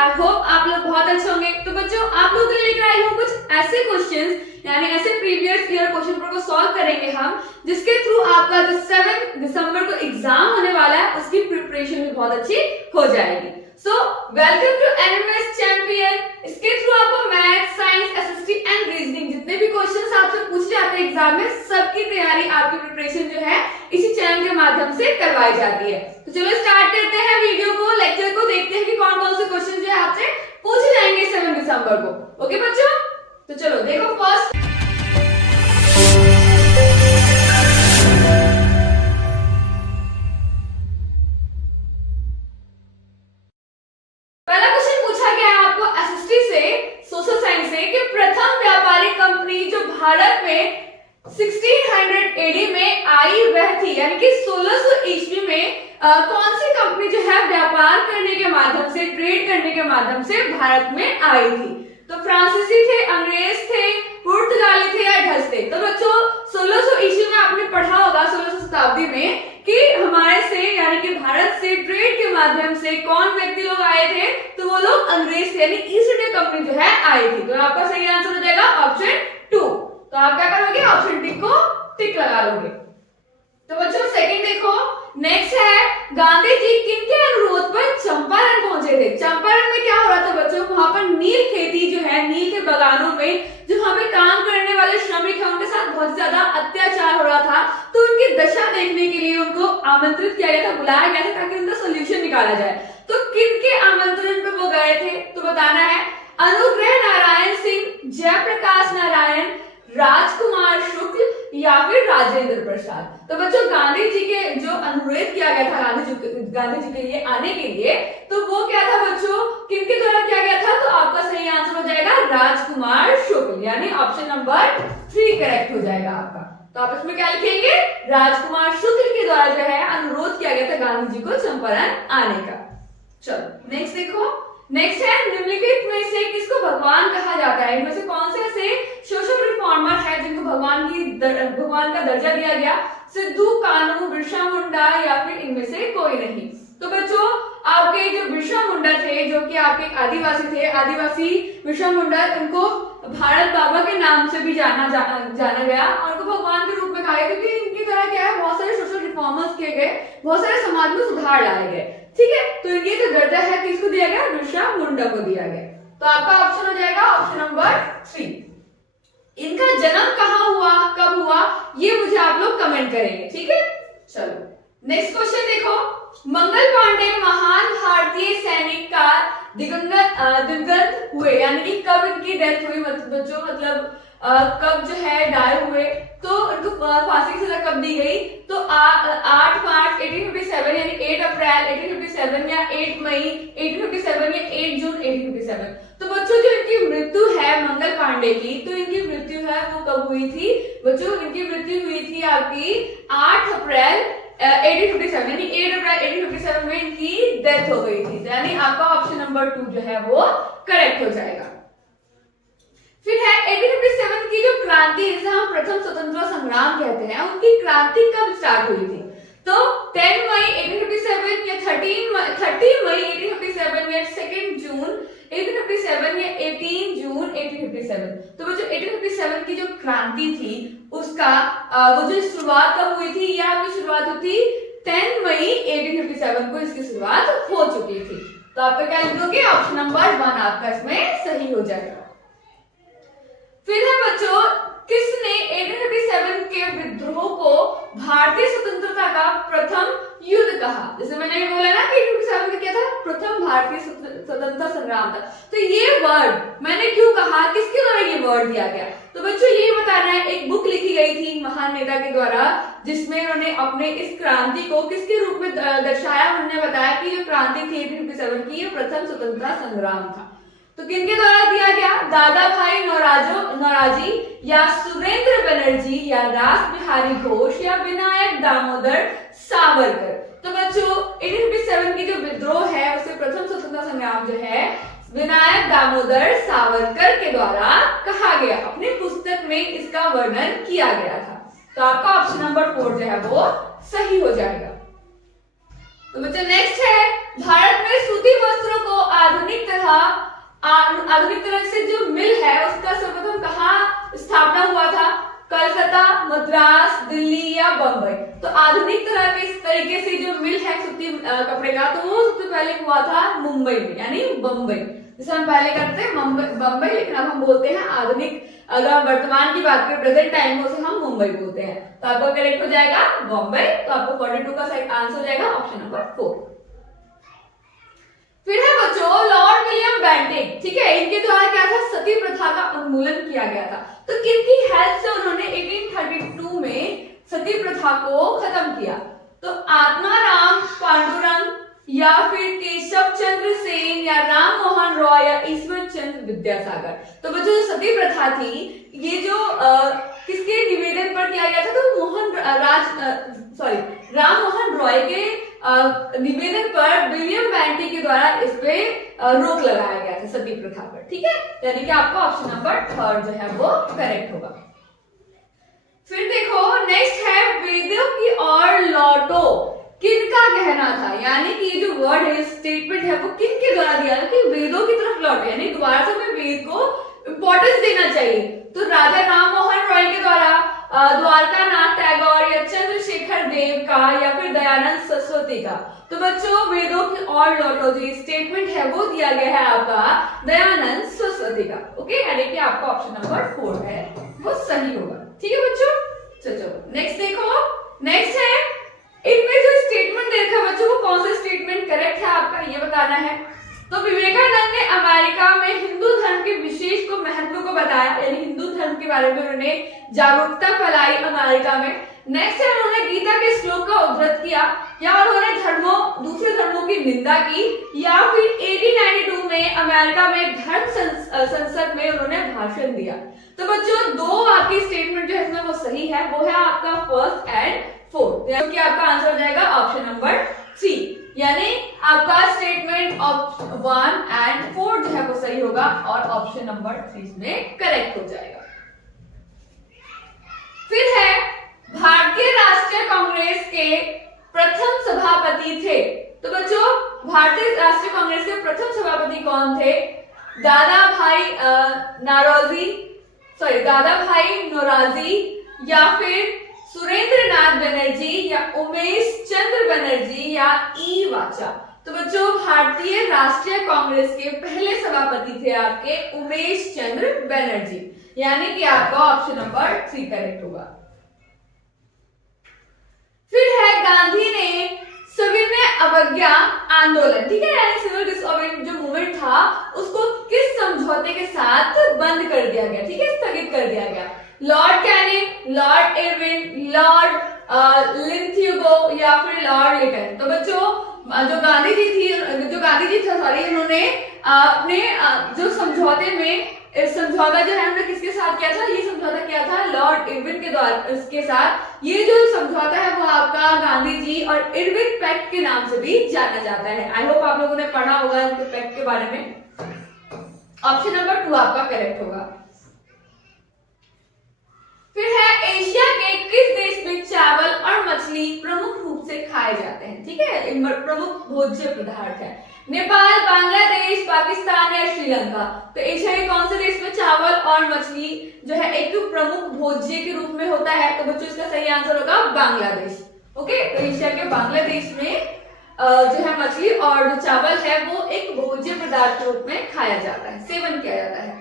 I hope आप लोग बहुत अच्छे होंगे। तो बच्चों आप लोगों के लिए लेकर आई हूँ कुछ ऐसे क्वेश्चंस, यानी ऐसे प्रीवियस ईयर क्वेश्चन पेपर को सॉल्व करेंगे हम, जिसके थ्रू आपका जो 7 दिसंबर को एग्जाम होने वाला है उसकी प्रिपरेशन भी बहुत अच्छी हो जाएगी। So welcome to NMS champion. इसके थ्रू आपको math, science, SST and reasoning जितने भी क्वेश्चंस आपसे पूछे जाते हैं एग्जाम में, सबकी तैयारी, आपकी प्रिपरेशन जो है इसी चैनल के माध्यम से करवाई जाती है। तो चलो स्टार्ट करते हैं वीडियो को, लेक्चर को, देखते हैं कि कौन कौन से क्वेश्चन जो है आपसे पूछे जाएंगे 7 दिसंबर को। ओके बच्चों, तो चलो देखो फर्स्ट भारत में 1600 एडी में आई वह थी, यानी कि 1600 ईस्वी में कौन सी कंपनी जो है व्यापार करने के माध्यम से, ट्रेड करने के माध्यम से भारत में आई थी। तो फ्रांसीसी थे, अंग्रेज थे, पुर्तगाली थे या डच थे। तो बच्चों 1600 ईस्वी में आपने पढ़ा होगा 1600 शताब्दी में कि हमारे से यानी कि भारत से ट्रेड के माध्यम से कौन व्यक्ति लोग आए थे, तो वो लोग अंग्रेज थे, यानी ईस्ट इंडिया कंपनी जो है आई थी। तो आपका सही आंसर हो जाएगा ऑप्शन 2। तो आप क्या करोगे, ऑप्शन टिक को टिक लगा लोगे। तो बच्चों सेकंड देखो, नेक्स्ट है गांधी जी किनके अनुरोध पर चंपारण पहुंचे थे। चंपारण में क्या हो रहा था बच्चों, वहां पर नील खेती जो है, नील के बागानों में जो वहां पे काम करने वाले श्रमिक हैं उनके साथ बहुत ज्यादा अत्याचार हो रहा था। तो उनकी दशा देखने के लिए उनको आमंत्रित किया गया था, बुलाया गया था ताकि उनका सोल्यूशन निकाला जाए। तो किनके आमंत्रण पे वो गए थे, तो बताना है अनुग्रह नारायण सिंह, जयप्रकाश नारायण, राजकुमार शुक्ल या फिर राजेंद्र प्रसाद। तो बच्चों गांधी जी के जो अनुरोध किया गया था गांधी जी के लिए आने के लिए, तो वो क्या था बच्चों, किनके द्वारा किया गया था, तो आपका सही आंसर हो जाएगा राजकुमार शुक्ल, यानी ऑप्शन नंबर 3 करेक्ट हो जाएगा आपका। तो आप इसमें क्या लिखेंगे, राजकुमार शुक्ल के द्वारा जो है अनुरोध किया गया था गांधी जी को चंपारण आने का। चलो नेक्स्ट देखो, नेक्स्ट है निम्नलिखित में से किसको भगवान कहा जाता है। इनमें से कौन से ऐसे सोशल रिफॉर्मर है जिनको भगवान का दर्जा दिया गया, सिद्धू, कानू, बिरसा मुंडा या फिर इनमें से कोई नहीं। तो बच्चों आपके जो बिरसा मुंडा थे, जो कि आपके आदिवासी थे, आदिवासी बिरसा मुंडा, उनको भारत बाबा के नाम से भी जाना गया और उनको भगवान के रूप में कहा गया, क्योंकि इनकी तरह क्या है, बहुत सारे सोशल रिफॉर्मर्स किए गए, बहुत सारे समाज में सुधार लाए गए। ठीक है, तो ये जो दर्जा है किसको दिया गया, बिरसा मुंडा को दिया गया। तो आपका ऑप्शन हो जाएगा ऑप्शन नंबर 3। इनका जन्म कहाँ हुआ, कब हुआ, ये मुझे आप लोग कमेंट करेंगे। ठीक है, चलो नेक्स्ट क्वेश्चन देखो, मंगल पांडे महान भारतीय सैनिक का दिवंगत हुए, यानी कि कब इनकी डेथ हुई, बच्चों मतलब कब जो है डाई हुए, तो उनको फांसी की सजा कब दी गई, तो 8 मार्च 1857 यानी 8 अप्रैल 1857 या 8 मई 1857 या 8 जून 1857। तो बच्चों जो इनकी मृत्यु है मंगल पांडे की, तो इनकी मृत्यु है वो कब हुई थी बच्चों, इनकी मृत्यु हुई थी आपकी 8 अप्रैल 1857 यानी 8 अप्रैल 1857 में इनकी डेथ हो गई थी। यानी आपका ऑप्शन नंबर 2 जो है वो करेक्ट हो जाएगा। फिर है 1857 की जो क्रांति है, जिसे हम प्रथम स्वतंत्रता संग्राम कहते हैं, उनकी क्रांति कब स्टार्ट हुई थी, तो 10 मई 1857 या 30 मई 1857 या 2 जून 1857 या 18 जून 1857। तो वो जो 1857 की जो क्रांति थी उसका वो जो शुरुआत कब हुई थी, या आपकी शुरुआत हुई थी 10 मई 1857 को इसकी शुरुआत हो चुकी थी। तो आपका क्या लिखोगे, ऑप्शन नंबर 1 आपका इसमें सही हो जाएगा। फिर है बच्चों, किसने 1857 के विद्रोह को भारतीय स्वतंत्रता का प्रथम युद्ध कहा। जैसे मैंने बोला ना कि 1857 में क्या था, प्रथम भारतीय स्वतंत्रता संग्राम था। तो ये वर्ड मैंने क्यों कहा, किसके द्वारा ये वर्ड दिया गया, तो बच्चों ये बताना है। एक बुक लिखी गई थी महान नेता के द्वारा, जिसमें उन्होंने अपने इस क्रांति को किसके रूप में दर्शाया। उन्होंने बताया कि जो क्रांति थी 1857 की, ये प्रथम स्वतंत्रता संग्राम था। तो किनके द्वारा दिया गया, दादा भाई नौरोजी या सुरेंद्र बनर्जी या रास बिहारी घोष या विनायक दामोदर सावरकर। तो बच्चों 1857 की जो विद्रोह है उसे प्रथम स्वतंत्रता संग्राम जो है विनायक दामोदर सावरकर के द्वारा कहा गया। अपनी पुस्तक में इसका वर्णन किया गया था। तो आपका ऑप्शन नंबर 4 जो है वो सही हो जाएगा। तो बच्चों नेक्स्ट है, भारत में सूती वस्त्रों को आधुनिक तथा आधुनिक तरह से जो मिल है उसका सर्वप्रथम कहाँ स्थापना हुआ था? कलकत्ता, मद्रास, दिल्ली या बम्बई। तो आधुनिक तरह के इस तरीके से जो मिल है सूती कपड़े का, तो वो सबसे पहले हुआ था मुंबई में, यानी बम्बई। जैसे हम पहले करते हैं बम्बई, लेकिन अब हम बोलते हैं आधुनिक, अगर हम वर्तमान की बात करें प्रेजेंट टाइम में, उसे हम मुंबई बोलते हैं। तो आपका करेक्ट हो जाएगा बॉम्बे। तो आपको 42 का सही आंसर हो जाएगा ऑप्शन नंबर 4। फिर है बच्चों लॉर्ड विलियम बेंटिक, ठीक है, इनके द्वारा क्या था? सती प्रथा का उन्मूलन किया गया था। तो किनकी हेल्प से उन्होंने 1832 में सती प्रथा को खत्म किया? तो आत्माराम पांडुरंग या फिर केशव चंद्र सेन या राम मोहन रॉय या ईश्वर चंद्र विद्यासागर। तो बच्चों जो सती प्रथा थी, ये जो किसके निवेदन पर किया गया था? तो राम मोहन रॉय के निवेदन पर विलियम बेंटिक के द्वारा इस पे रोक लगाया गया था सती प्रथा पर, ठीक है। यानी कि आपका ऑप्शन नंबर 3 जो है वो करेक्ट होगा। फिर देखो नेक्स्ट है वेदों की ओर लौटो, किनका कहना था? यानी कि ये जो वर्ड है, स्टेटमेंट है, वो किनके द्वारा दिया था कि वेदों की तरफ लौटे, यानी दोबारा से हमें वेद को इंपॉर्टेंस देना चाहिए। तो राजा राम मोहन रॉय के द्वारा, द्वारका नाथ टैगोर या चंद्रशेखर देव का या फिर दयानंद सरस्वती का। तो बच्चों वेदों की ओर लौटो जो स्टेटमेंट है वो दिया गया है आपका दयानंद सरस्वती का। ओके, यानी कि आपका ऑप्शन नंबर 4 है वो सही होगा, ठीक है बच्चों। चलो नेक्स्ट देखो, नेक्स्ट है इनमें जो स्टेटमेंट देखा है बच्चों, वो कौन सा स्टेटमेंट करेक्ट है आपका ये बताना है। तो विवेकानंद ने अमेरिका में हिंदू धर्म के विशेष को महत्व को बताया, यानी हिंदू धर्म के बारे में उन्होंने जागरूकता फैलाई अमेरिका में। नेक्स्ट है उन्होंने गीता के श्लोक का उद्धृत किया, या उन्होंने दूसरे धर्मों की निंदा की, या फिर 1892 में अमेरिका में धर्म संसद में उन्होंने भाषण दिया। तो बच्चों दो आपकी स्टेटमेंट जो है इसमें वो सही है, वो है आपका फर्स्ट एंड फोर्थ, क्योंकि आपका आंसर हो जाएगा ऑप्शन नंबर 3, यानी आपका स्टेटमेंट ऑप्शन 1 एंड 4 जो है वो सही होगा और ऑप्शन नंबर 3 में करेक्ट हो जाएगा। फिर है भारतीय राष्ट्रीय कांग्रेस के प्रथम सभापति थे। तो बच्चों भारतीय राष्ट्रीय कांग्रेस के प्रथम सभापति कौन थे? दादा भाई नौरोजी या फिर सुरेंद्र नाथ बनर्जी या उमेश चंद्र बनर्जी या ई वाचा। तो बच्चों भारतीय राष्ट्रीय कांग्रेस के पहले सभापति थे आपके उमेश चंद्र बनर्जी, यानी कि आपका ऑप्शन नंबर 3 करेक्ट होगा। फिर है गांधी ने सविनय अवज्ञा आंदोलन, ठीक है, यानी सिविल डिसओबीडियंस जो मूवमेंट था उसको किस समझौते के साथ बंद कर दिया गया, ठीक है, स्थगित कर दिया गया? Lord Canning, Lord Irwin, Lord Linlithgow या फिर लॉर्ड लिटन। तो बच्चों जो गांधी जी था इन्होंने अपने जो समझौते में, इस समझौता जो है हमने किसके साथ किया था? ये समझौता किया था लॉर्ड इरविन के द्वारा, इसके साथ। ये जो समझौता है वो आपका गांधी जी और इरविन पैक्ट के नाम से भी जाना जाता है। आई होप आप लोगों ने पढ़ा होगा इनके पैक्ट के बारे में। ऑप्शन नंबर 2 आपका करेक्ट होगा। फिर है एशिया के किस देश में चावल और मछली प्रमुख रूप से खाए जाते हैं, ठीक है, प्रमुख भोज्य पदार्थ है? नेपाल, बांग्लादेश, पाकिस्तान या श्रीलंका। तो एशिया के कौन से देश में चावल और मछली जो है एक प्रमुख भोज्य के रूप में होता है? तो बच्चों इसका सही आंसर होगा बांग्लादेश। ओके, तो एशिया के बांग्लादेश में जो है मछली और जो चावल है वो एक भोज्य पदार्थ के रूप में खाया जाता है, सेवन किया जाता है।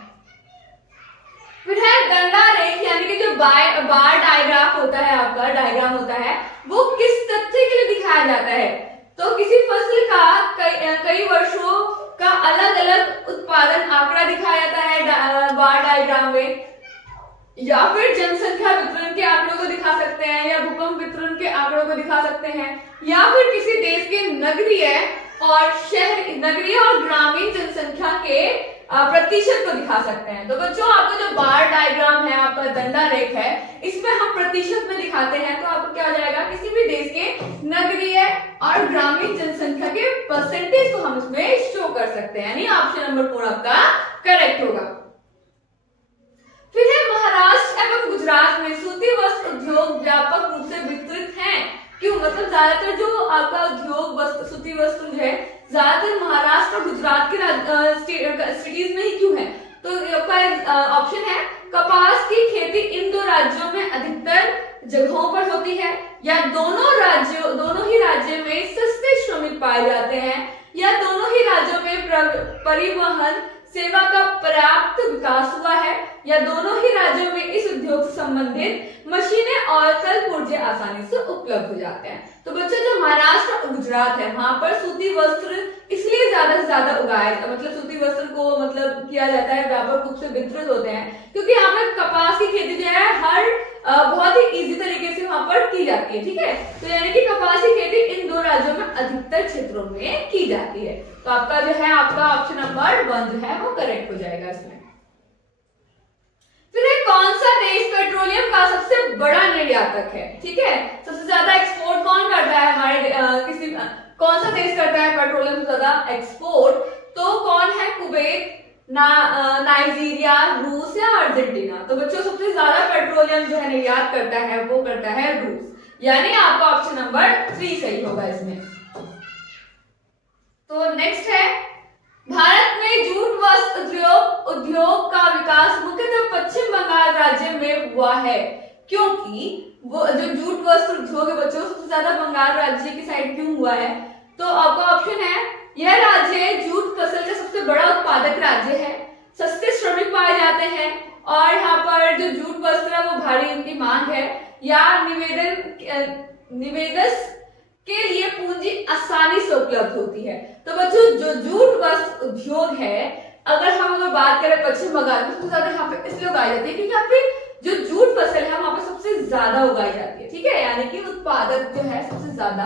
फिर है गणना रेख, यानी कि जो बार डायग्राफ होता है आपका, डायग्राम होता है, वो किस तथ्य के लिए दिखाया जाता है? तो किसी फसल का कई वर्षों का अलग अलग उत्पादन आंकड़ा दिखाया जाता है बार डायग्राम में, या फिर जनसंख्या वितरण के आंकड़ों को दिखा सकते हैं, या भूकंप वितरण के आंकड़ों को दिखा सकते हैं, या फिर किसी देश के नगरीय और ग्रामीण जनसंख्या के प्रतिशत को दिखा सकते हैं। तो बच्चों आपका जो बार डायग्राम है, आपका दंडा रेख है, इसमें हम प्रतिशत में दिखाते हैं। तो आपको क्या हो जाएगा? किसी भी देश के नगरीय और ग्रामीण जनसंख्या के परसेंटेज को हम इसमें शो कर सकते हैं, यानी ऑप्शन नंबर 4 आपका करेक्ट होगा। फिर है महाराष्ट्र एवं गुजरात में सूती वस्त्र उद्योग व्यापक रूप से विस्तृत हैं। क्यों? मतलब ज्यादातर जो आपका उद्योग सूती वस्त्र जो है ज्यादातर महाराष्ट्र और गुजरात के सिटीज में ही क्यों है? तो आपका ऑप्शन है कपास की खेती इन दो राज्यों में अधिकतर जगहों पर होती है, या दोनों ही राज्यों में सस्ते श्रमिक पाए जाते हैं, या दोनों ही राज्यों में परिवहन सेवा का पर्याप्त विकास हुआ है, या दोनों ही राज्यों में इस उद्योग से संबंधित मशीनें और कल पुर्जे आसानी से उपलब्ध हो जाते हैं। तो बच्चों जो महाराष्ट्र और गुजरात है वहां पर सूती वस्त्र इसलिए ज्यादा से ज्यादा उगाए, मतलब सूती वस्त्र को मतलब किया जाता है, व्यापक रूप से वितरित होते हैं, क्योंकि यहाँ पर कपास की खेती जो है हर बहुत ही इजी तरीके से वहां पर की जाती है। ठीक है, तो यानी कि कपास की खेती इन दो राज्यों में अधिकतर क्षेत्रों में की जाती है। तो आपका जो है आपका ऑप्शन नंबर 1 जो है वो करेक्ट हो जाएगा इसमें। फिर कौन सा देश पेट्रोलियम का सबसे बड़ा निर्यातक है? ठीक है, सबसे ज्यादा एक्सपोर्ट कौन करता है हमारे कौन सा देश करता है पेट्रोलियम से ज्यादा एक्सपोर्ट? तो कौन है? कुवैत, नाइजीरिया, रूस या अर्जेंटीना? तो बच्चों सबसे ज्यादा पेट्रोलियम जो है निर्यात करता है वो करता है रूस, यानी आपका ऑप्शन नंबर 3 सही होगा इसमें। तो नेक्स्ट है भारत में जूट वस्त्र उद्योग का विकास मुख्यतः पश्चिम बंगाल राज्य में हुआ है, क्योंकि वो जो जूट वस्त्र उद्योग है बच्चों सबसे ज्यादा बंगाल राज्य की साइड क्यों हुआ है? तो आपका ऑप्शन है यह राज्य जूट फसल का सबसे बड़ा उत्पादक राज्य है, सस्ते श्रमिक पाए जाते हैं, और यहाँ पर जो जूट वस्त्र है वो भारी उनकी मांग है, या निवेदस के लिए पूंजी आसानी से उपलब्ध होती है। तो बच्चों जो जूट वस्त्र उद्योग है अगर बात करें पश्चिम बंगाल में, सबसे ज्यादा यहाँ पे इसलिए उगाई जाती है क्योंकि यहाँ पे जो जूट फसल है वहां पे सबसे ज्यादा उगाई जाती है। ठीक है, यानी कि उत्पादक जो है सबसे ज्यादा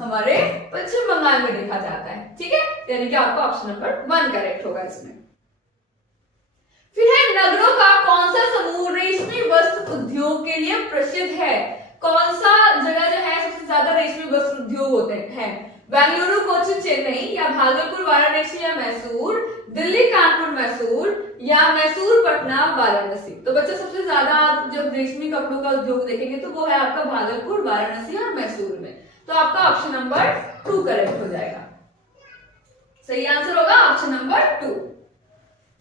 हमारे पश्चिम बंगाल में देखा जाता है। ठीक है, यानी कि आपका ऑप्शन नंबर 1 करेक्ट होगा इसमें। फिर है नगरों का कौन सा समूह रेशमी वस्त्र उद्योग के लिए प्रसिद्ध है? कौन सा जगह जो है सबसे ज्यादा रेशमी वस्त्र उद्योग होते हैं? बेंगलुरु, कोच्चि, चेन्नई, या भागलपुर, वाराणसी या मैसूर, दिल्ली, कानपुर, मैसूर, या मैसूर, पटना, वाराणसी? तो बच्चे सबसे ज्यादा आप जब रेशमी कपड़ों का उद्योग देखेंगे तो वो है आपका भागलपुर, वाराणसी और मैसूर में। तो आपका ऑप्शन नंबर 2 करेक्ट हो जाएगा, सही आंसर होगा ऑप्शन नंबर 2।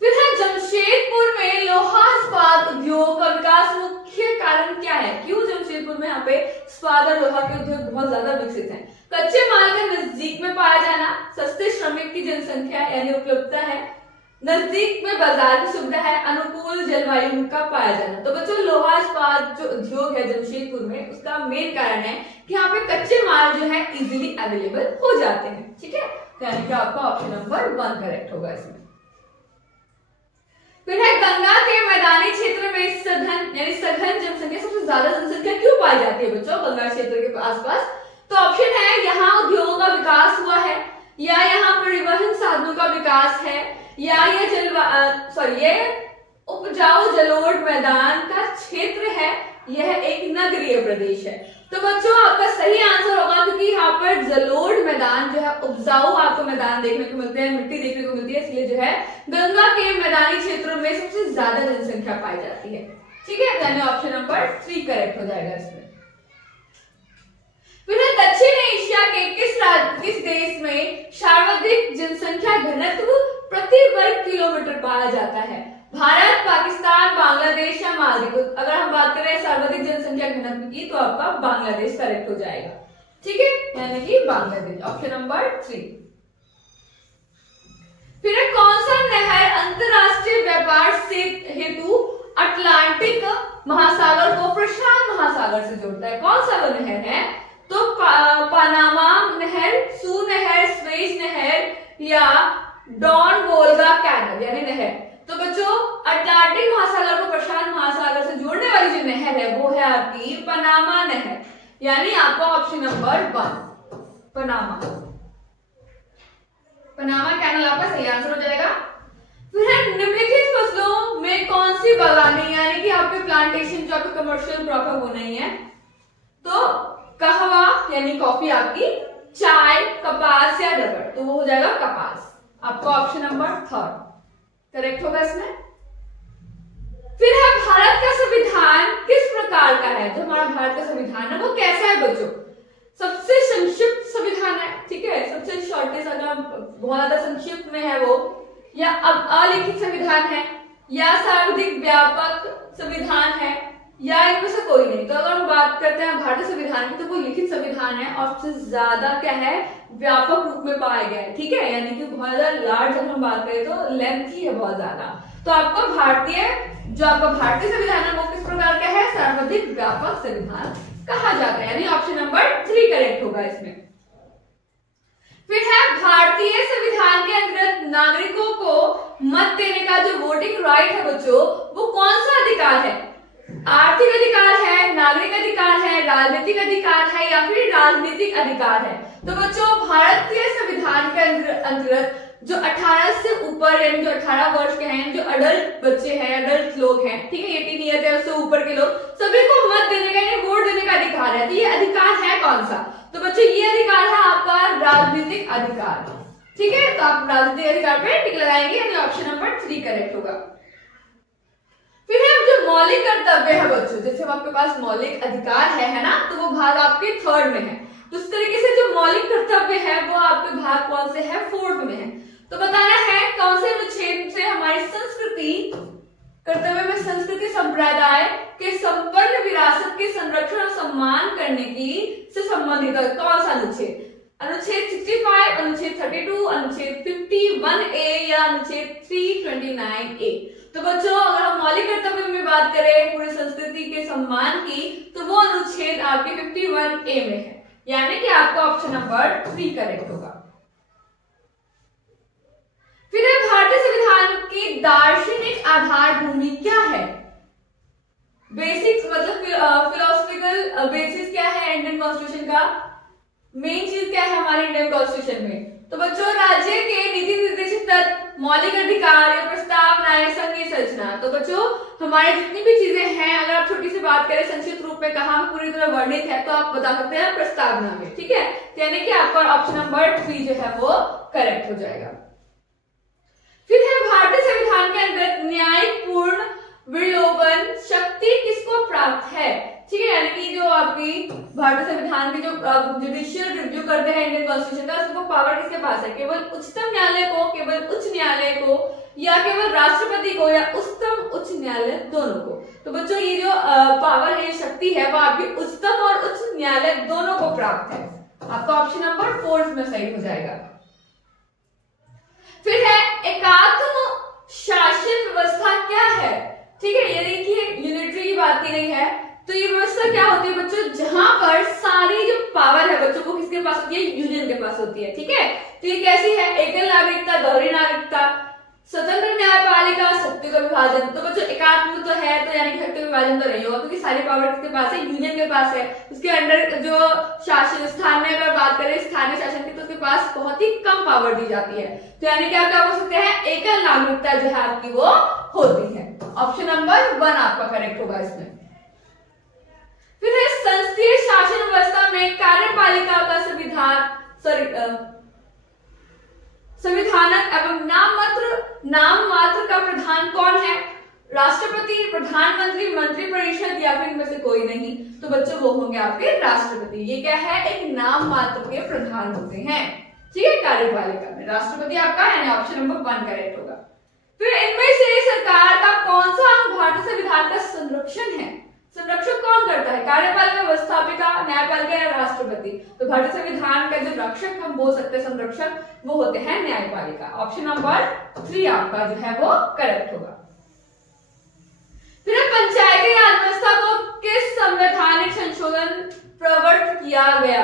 फिर है जमशेदपुर में लोहा इस्पात उद्योग का विकास मुख्य कारण क्या है? क्यों जमशेदपुर में यहाँ पे इस्पात और लोहा के उद्योग बहुत ज्यादा विकसित हैं? कच्चे माल का नजदीक में पाया जाना, सस्ते श्रमिक की जनसंख्या यानी उपलब्धता है, नजदीक में बाजार की सुविधा है, अनुकूल जलवायु का पाया जाना। तो बच्चों लोहा इस्पात जो उद्योग है जमशेदपुर में उसका मेन कारण है कि यहाँ पे कच्चे माल जो है इजीली अवेलेबल हो जाते हैं। ठीक है, यानी कि आपका ऑप्शन नंबर 1 करेक्ट होगा इसमें। फिर है गंगा के मैदानी क्षेत्र में सघन जनसंख्या सबसे ज्यादा जनसंख्या क्यों पाई जाती है बच्चों गंगा क्षेत्र के आसपास? तो ऑप्शन है यहाँ उद्योगों का विकास हुआ है, या यहाँ परिवहन साधनों का विकास है, या ये उपजाऊ जलोढ़ मैदान का क्षेत्र है, यह एक नगरीय प्रदेश है। तो बच्चों आपका सही आंसर होगा क्योंकि यहाँ पर जलोढ़ मैदान जो है उपजाऊ आपको मैदान देखने को मिलते हैं, मिट्टी देखने को मिलती है, इसलिए जो है गंगा के मैदानी क्षेत्रों में सबसे ज्यादा जनसंख्या पाई जाती है। ठीक है, यानी ऑप्शन नंबर 3 करेक्ट हो जाएगा इसमें। फिर दक्षिण एशिया के किस देश में सर्वाधिक जनसंख्या घनत्व प्रति वर्ग किलोमीटर पाया जाता है? भारत, पाकिस्तान, बांग्लादेश या मालदीव? अगर हम बात करें सर्वाधिक जनसंख्या घनत्व की तो आपका बांग्लादेश करेक्ट हो जाएगा। ठीक है, यानी कि बांग्लादेश, ऑप्शन नंबर 3। फिर कौन सा नहर अंतरराष्ट्रीय व्यापार से हेतु अटलांटिक महासागर को प्रशांत महासागर से जोड़ता है? कौन सा वो नहर है? तो पनामा नहर, सू नहर, स्वेज नहर, या डॉन वोल्गा कैनल यानी नहर? तो बच्चों अटलांटिक महासागर को प्रशांत महासागर से जोड़ने वाली जो नहर है वो है आपकी पनामा नहर, यानी आपका ऑप्शन नंबर 1 पनामा कैनल आपका सही आंसर हो जाएगा। फिर है निम्नलिखित फसलों में कौन सी बागानी यानी कि आपके प्लांटेशन जो आपके कमर्शियल क्रॉप है वो नहीं है? तो कहवा यानी कॉफी आपकी, चाय, कपास या रबर? तो वो हो जाएगा कपास, आपका ऑप्शन नंबर 3 करेक्ट होगा इसमें। फिर है भारत का संविधान किस प्रकार का है? जो हमारा भारत का संविधान है वो कैसा है बच्चों? सबसे संक्षिप्त संविधान है, ठीक है, सबसे शॉर्टेस्ट, अगर बहुत ज्यादा संक्षिप्त में है वो या अब अलिखित संविधान है, या सर्वाधिक व्यापक संविधान है, या इनमें से कोई नहीं। तो अगर हम बात करते हैं भारतीय संविधान की तो वो लिखित संविधान है और सबसे ज्यादा क्या है, व्यापक रूप में पाया गया है, ठीक है, यानी कि बहुत ज्यादा लार्ज अगर हम बात करें तो लेंथी है बहुत ज्यादा। तो आपका भारतीय संविधान है वो किस प्रकार का है, सर्वाधिक व्यापक संविधान कहा जाता है, यानी ऑप्शन नंबर 3 करेक्ट होगा इसमें। फिर है भारतीय संविधान के अंतर्गत नागरिकों को मत देने का जो वोटिंग राइट है बच्चों, वो कौन सा अधिकार है, आर्थिक अधिकार है, नागरिक अधिकार है, राजनीतिक अधिकार है, या फिर राजनीतिक अधिकार है। तो बच्चों भारतीय संविधान के अंतर्गत जो 18 से ऊपर यानी जो 18 वर्ष के हैं, जो अडल्ट बच्चे हैं, अडल्ट लोग हैं, ठीक है, 18 ईयर है उससे ऊपर के लोग, सभी को मत देने का यानी वोट देने का अधिकार है। तो ये अधिकार है कौन सा, तो बच्चों ये अधिकार है आपका राजनीतिक अधिकार, ठीक है। तो आप राजनीतिक अधिकार पे टिक लगाएंगे, यानी ऑप्शन नंबर 3 करेक्ट होगा। फिर है जो मौलिक कर्तव्य है बच्चों, जैसे आपके पास मौलिक अधिकार है ना, तो वो भाग आपके 3rd में है। तो इस तरीके से जो मौलिक कर्तव्य है वो आपके भाग कौन से है, 4th में है। तो बताना है कौन से अनुच्छेद से हमारी संस्कृति कर्तव्य में संस्कृति संप्रदाय के संपन्न विरासत के संरक्षण और सम्मान करने की से संबंधित है, कौन सा अनुच्छेद, अनुच्छेद 65, अनुच्छेद 32, अनुच्छेद 51A या अनुच्छेद 329A। तो बच्चों अगर हम मौलिक कर्तव्य में बात करें पूरी संस्कृति के सम्मान की, तो वो अनुच्छेद आपके 51A में है, यानी कि आपका ऑप्शन नंबर 3 करेक्ट होगा। फिर है भारतीय संविधान की दार्शनिक आधार भूमि क्या है, बेसिक्स मतलब फिलोसफिकल बेसिस क्या है इंडियन कॉन्स्टिट्यूशन का, मेन चीज क्या है हमारे इंडियन कॉन्स्टिट्यूशन में। तो बच्चों राज्य के नीति निर्देशित तत्व, मौलिक अधिकार या प्रस्तावनाएं, संघीय संरचना। तो बच्चों हमारे जितनी भी चीजें हैं, अगर आप छोटी सी बात करें संक्षिप्त रूप में कहा पूरी तरह वर्णित है, तो आप बता सकते हैं प्रस्तावना में, ठीक है, यानी कि आपका ऑप्शन नंबर 3 जो है वो करेक्ट हो जाएगा। फिर है भारतीय संविधान के अंदर न्यायिक पूर्ण विलोपन शक्ति किसको प्राप्त है, ठीक है, यानी कि जो आपकी भारतीय संविधान की जो जुडिशियल रिव्यू करते हैं इंडियन कॉन्स्टिट्यूशन का, उसको पावर किसके पास है, केवल उच्चतम न्यायालय को, केवल उच्च न्यायालय को, या केवल राष्ट्रपति को, या उच्चतम उच्च न्यायालय दोनों को। तो बच्चों ये जो पावर है, शक्ति है, वो आपकी उच्चतम और उच्च न्यायालय दोनों को प्राप्त है। आपका ऑप्शन नंबर 4 में सही हो जाएगा। फिर है एकात्म शासन व्यवस्था क्या है, ठीक है, ये देखिए यूनिटरी की बात की गई है। तो ये व्यवस्था क्या होती है बच्चों, जहां पर सारी जो पावर है बच्चों वो किसके पास होती है, यूनियन के पास होती है, ठीक है। तो ये कैसी है, एकल नागरिकता, दोहरी नागरिकता, स्वतंत्र न्यायपालिका, शक्ति का विभाजन। तो बच्चों एकात्म तो है, तो यानी शक्ति का विभाजन तो नहीं होगा, क्योंकि सारी पावर किसके पास है, यूनियन के पास है। उसके अंडर जो शासन स्थान में अगर बात करें स्थानीय शासन की, तो उसके पास बहुत ही कम पावर दी जाती है। तो यानी कि आप क्या बोल सकते हैं, एकल नागरिकता जो है आपकी वो होती है। ऑप्शन नंबर 1 आपका करेक्ट होगा इसमें। फिर है संसदीय शासन व्यवस्था में कार्यपालिका का संविधानक एवं नाम मात्र का प्रधान कौन है, राष्ट्रपति, प्रधानमंत्री, मंत्रिपरिषद, या फिर इनमें से कोई नहीं। तो बच्चों वो होंगे आपके राष्ट्रपति। ये क्या है, एक नाम मात्र के प्रधान होते हैं, ठीक है, कार्यपालिका में राष्ट्रपति आपका, यानी ऑप्शन नंबर 1 करेक्ट होगा। फिर इनमें से सरकार का कौन सा अंग भारतीय संविधान का संरक्षण है, संरक्षण कौन करता है, कार्यपालिका, व्यवस्थापिका, न्यायपालिका या राष्ट्रपति। तो भारतीय संविधान का जो रक्षक हम बोल सकते हैं, संरक्षक, वो होते हैं न्यायपालिका। ऑप्शन नंबर 3 आपका जो है वो करेक्ट होगा। फिर पंचायती राज व्यवस्था को किस संवैधानिक संशोधन प्रवर्तित किया गया,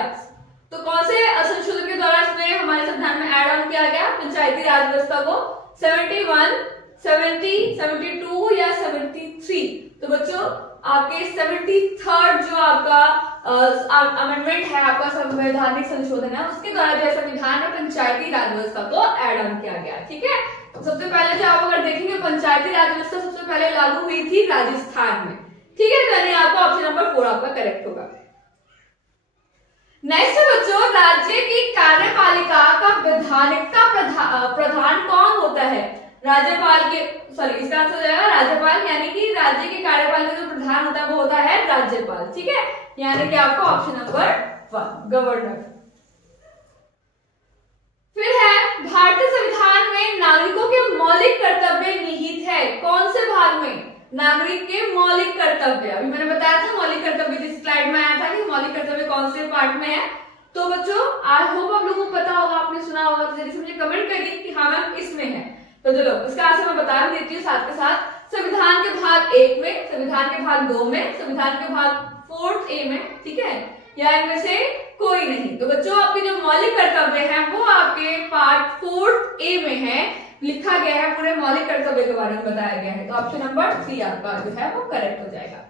तो कौन से संशोधन के द्वारा इसमें हमारे संविधान में ऐड ऑन किया गया पंचायती राज व्यवस्था को, 71, 70, 72 या 73। तो बच्चों आपके 73rd जो आपका अमेंडमेंट है, आपका संवैधानिक संशोधन है, उसके द्वारा जो संविधान में पंचायती राज व्यवस्था को ऐड ऑन किया गया, ठीक है। सबसे पहले जो आप अगर देखेंगे पंचायती राज व्यवस्था सबसे पहले लागू हुई थी राजस्थान में, ठीक है, तो आपका ऑप्शन नंबर 4 आपका करेक्ट होगा। नेक्स्ट बच्चों, राज्य की कार्यपालिका का वैधानिकता प्रधान कौन होता है, राज्यपाल के, सॉरी इसका आंसर हो जाएगा राज्यपाल, यानी कि राज्य के कार्यपालिका जो प्रधान होता है वो होता है राज्यपाल, ठीक है, यानी कि आपका ऑप्शन नंबर 1 गवर्नर। फिर है भारतीय संविधान में नागरिकों के नागरिक के मौलिक कर्तव्य। अभी मैंने बताया था मौलिक कर्तव्य, जिस स्लाइड में आया था कि मौलिक कर्तव्य कौन से पार्ट में है। तो बच्चों आई होप आप लोगों को पता होगा, आपने सुना होगा, तो जल्दी से मुझे कमेंट करिए कि हाँ मैम इसमें है। तो चलो इसका आंसर मैं बता देती हूँ साथ के साथ। संविधान के भाग 1 में, संविधान के भाग 2 में, संविधान के भाग 4 ए में, ठीक है, या इनमें से कोई नहीं। तो बच्चों आपके जो मौलिक कर्तव्य है वो आपके पार्ट 4 ए में है, लिखा गया है, पूरे मौलिक कर्तव्य के बारे में बताया गया है। तो ऑप्शन नंबर 3 आपका जो है वो करेक्ट हो जाएगा।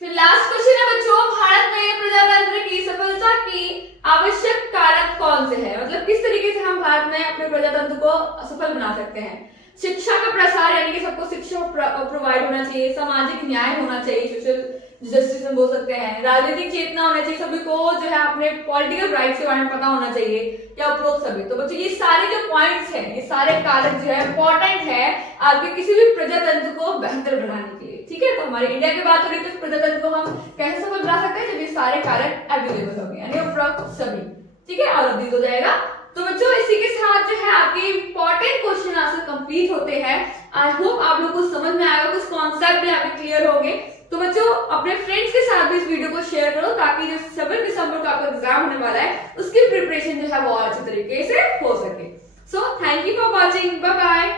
फिर लास्ट क्वेश्चन है बच्चों, भारत में प्रजातंत्र की सफलता की आवश्यक कारक कौन से है? मतलब किस तरीके से हम भारत में अपने प्रजातंत्र को सफल बना सकते हैं? शिक्षा का प्रसार, यानी कि सबको शिक्षा प्रोवाइड होना चाहिए, सामाजिक न्याय होना चाहिए, सोशल जस्टिस हम बोल सकते हैं, राजनीतिक चेतना होना चाहिए, सभी को जो है अपने पॉलिटिकल राइट्स के बारे में पता होना चाहिए, या उपरोक्त सभी। तो बच्चों ये सारे जो पॉइंट्स हैं, ये सारे कारक जो है इंपॉर्टेंट है आपके किसी भी प्रजातंत्र को बेहतर बनाने के लिए, ठीक है। तो हमारे इंडिया की बात हो रही है तो प्रजातंत्र को हम कैसे सफल बना सकते हैं? जब ये सारे कारक अवेलेबल होंगे, यानी उपरोक्त सभी, ठीक है, ऑल ऑफ दीज हो जाएगा। तो बच्चों इसी के साथ जो है आपके इंपॉर्टेंट क्वेश्चन आंसर कंप्लीट होते हैं। आई होप आप लोगों को समझ में आएगा, कुछ कॉन्सेप्ट भी आपके क्लियर होंगे। तो बच्चों अपने फ्रेंड्स के साथ भी इस वीडियो को शेयर करो, ताकि जो 7 दिसंबर का आपका एग्जाम होने वाला है उसकी प्रिपरेशन जो है वो अच्छे तरीके से हो सके। So thank you for watching, bye bye.